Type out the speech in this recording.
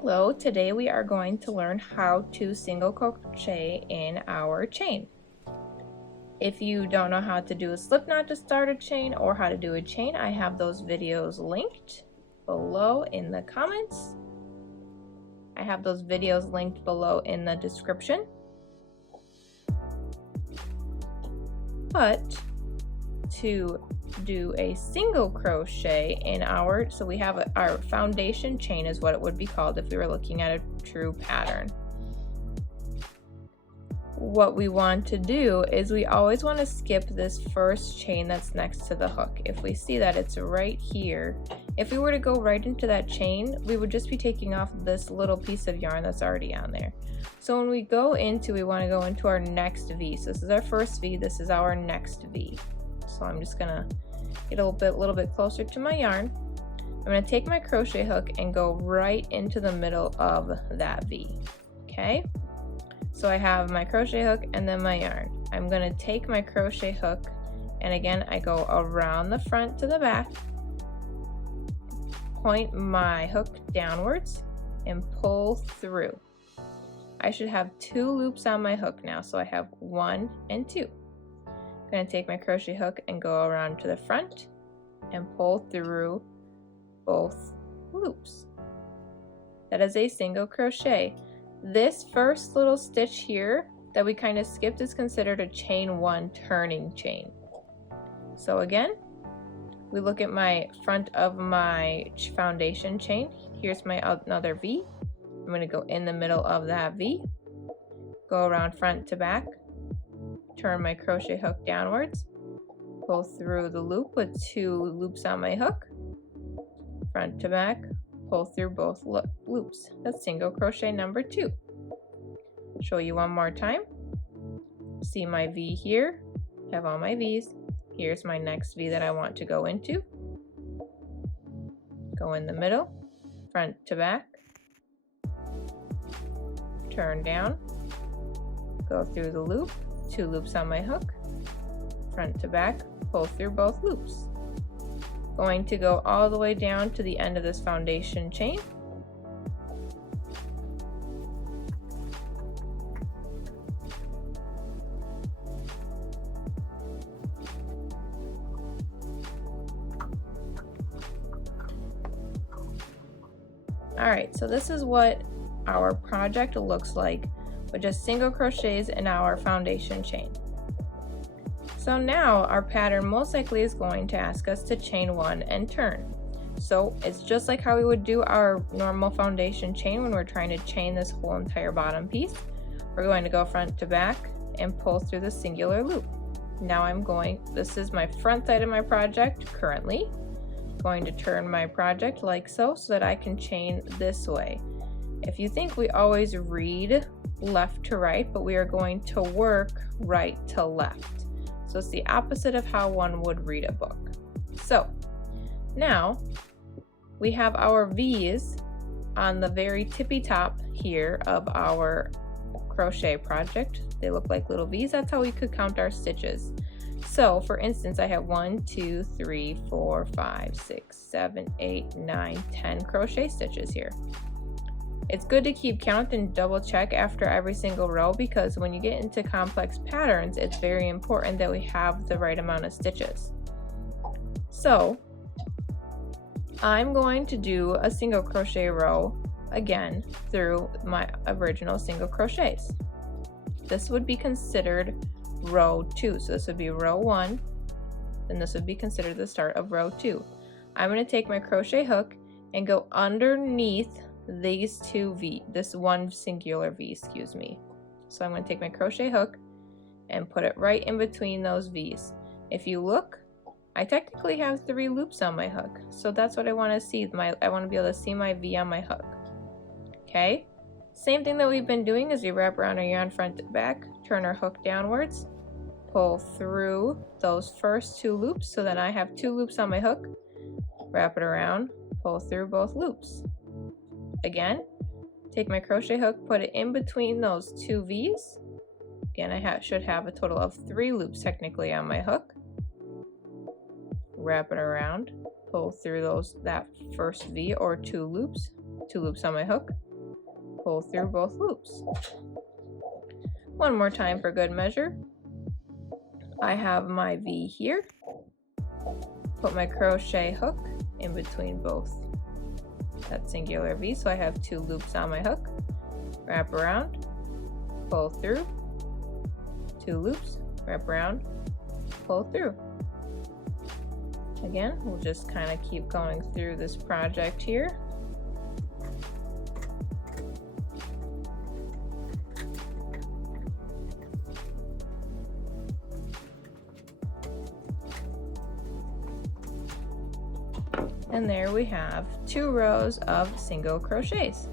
Hello, today we are going to learn how to single crochet in our chain. If you don't know how to do a slip knot to start a chain or how to do a chain, I have those videos linked below in the comments. I have those videos linked below in the description. But to do a single crochet in so we have our foundation chain is what it would be called if we were looking at a true pattern. What we want to do is we always want to skip this first chain that's next to the hook. If we see that it's right here, if we were to go right into that chain, we would just be taking off this little piece of yarn that's already on there. So when we want to go into our next V. So this is our first V, this is our next V. So I'm just gonna get a little bit closer to my yarn. I'm gonna take my crochet hook and go right into the middle of that V, okay? So I have my crochet hook and then my yarn. I'm gonna take my crochet hook and again, I go around the front to the back, point my hook downwards and pull through. I should have 2 loops on my hook now, so I have 1 and 2. I'm going to take my crochet hook and go around to the front and pull through both loops. That is a single crochet. This first little stitch here that we kind of skipped is considered a chain 1 turning chain. So again, we look at my front of my foundation chain. Here's my another V. I'm going to go in the middle of that V, go around front to back, turn my crochet hook downwards, pull through the loop with 2 loops on my hook, front to back, pull through both loops. That's single crochet number 2. Show you one more time. See my V here, have all my V's. Here's my next V that I want to go into. Go in the middle, front to back, turn down, go through the loop, 2 loops on my hook, front to back, pull through both loops. Going to go all the way down to the end of this foundation chain. Alright, so this is what our project looks like with just single crochets in our foundation chain. So now our pattern most likely is going to ask us to chain 1 and turn. So it's just like how we would do our normal foundation chain when we're trying to chain this whole entire bottom piece. We're going to go front to back and pull through the singular loop. Now this is my front side of my project currently. Going to turn my project like so that I can chain this way. If you think we always read left to right, but we are going to work right to left. So it's the opposite of how one would read a book. So now we have our V's on the very tippy top here of our crochet project. They look like little V's. That's how we could count our stitches. So for instance, I have 1, 2, 3, 4, 5, 6, 7, 8, 9, 10 crochet stitches here. It's good to keep count and double check after every single row, because when you get into complex patterns, it's very important that we have the right amount of stitches. So I'm going to do a single crochet row again through my original single crochets. This would be considered row 2. So this would be row 1, and this would be considered the start of row 2. I'm going to take my crochet hook and go underneath this one singular V, excuse me. So I'm going to take my crochet hook and put it right in between those V's. If you look, I technically have 3 loops on my hook, so that's what I want to see. I want to be able to see my V on my hook. Okay, same thing that we've been doing is we wrap around our yarn front to back, turn our hook downwards, pull through those first 2 loops so that I have 2 loops on my hook, wrap it around, pull through both loops. Again, take my crochet hook, put it in between those 2 V's. Again, I should have a total of 3 loops technically on my hook. Wrap it around, pull through that first V or 2 loops on my hook, pull through both loops. One more time for good measure. I have my V here, put my crochet hook in between both that singular V, so I have 2 loops on my hook, wrap around, pull through, 2 loops, wrap around, pull through. Again, we'll just kind of keep going through this project here. And there we have 2 rows of single crochets.